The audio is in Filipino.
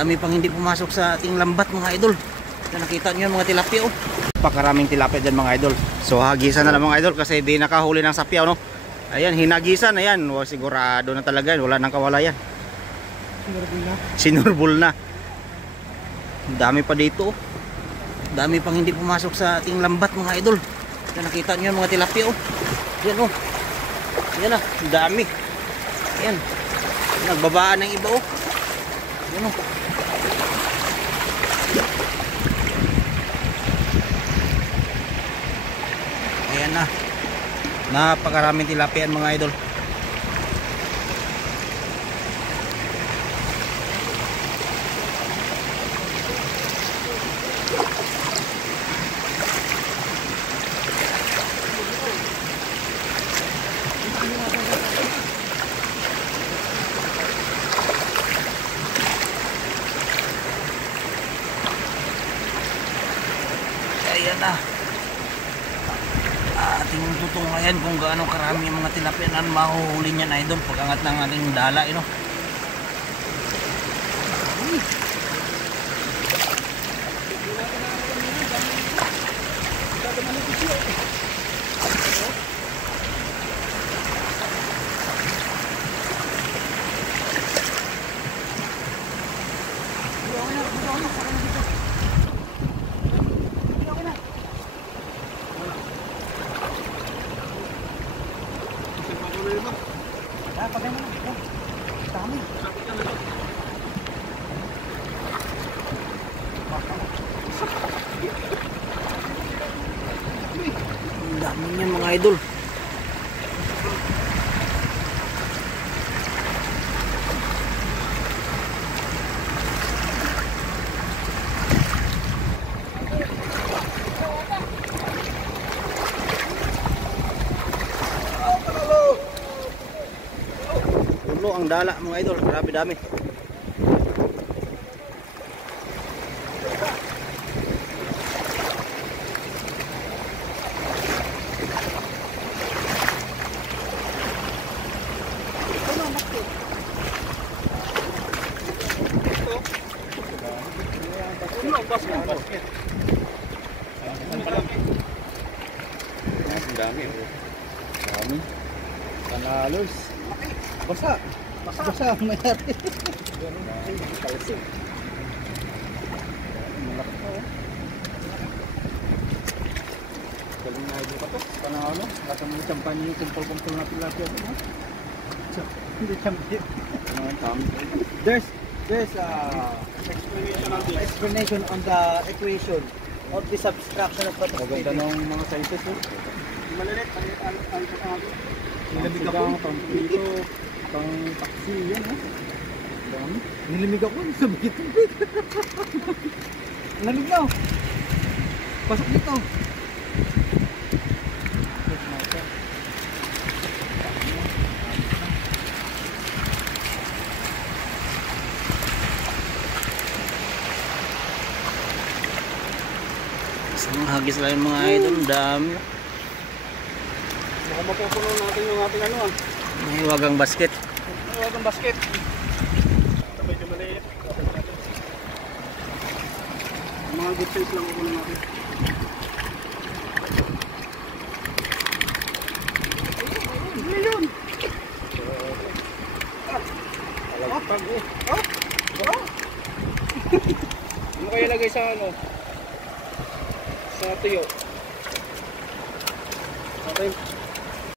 Dami pang hindi pumasok sa ating lambat mga idol. Nakita nyo yung mga tilapia oh. Pakaraming tilapia dyan mga idol. So hagisan na lang mga idol kasi di nakahuli ng sapyaw no. Ayan, hinagisan, ayan. Sigurado na talaga yan, wala nang kawala yan. Sinurbol na. Dami pa dito oh. Dami pang hindi pumasok sa ating lambat mga idol. Nakita nyo yung mga tilapia oh. Yan oh. Yan ah, dami. Ayan. Nagbabaan ng iba oh. Yan oh. Ayan na. Napakaraming tilapia mga idol. Ayan na. Ating tutunghayan kung gaano karami yung mga tilapia na mahuhuli niyan idol pag-angat ng ating dala no? Ang dami niyan mga idol. Puno ang dala mga idol, grabe dami. Basket. Ang dami oh. Dami. Panalos. Basa. Basa ang mayari. Kalsik. Malaki pa oh. Galing na ito pa to. Panalo. Basta mo champagne yung kumpul-kumpul na tilapia no? Hindi champagne. There's explanation on the equation of the subtraction of productivity. Maganda ng mga sizes oh. Malalit ang nilamig ako pang dito, pang taxi yan ha. Nilamig ako sa bigit-bigit. Lamig na oh. Pasok dito. Isang hagis lang yung mga idol, dami. Baka mapupuno natin yung ating ano ah. May wagang basket. May wagang basket. Sabay na maliit. Mga good size lang kukunin natin. Ayun! Alagpag eh. Ano kaya lagay sa ano? Sa tuyo. Okay.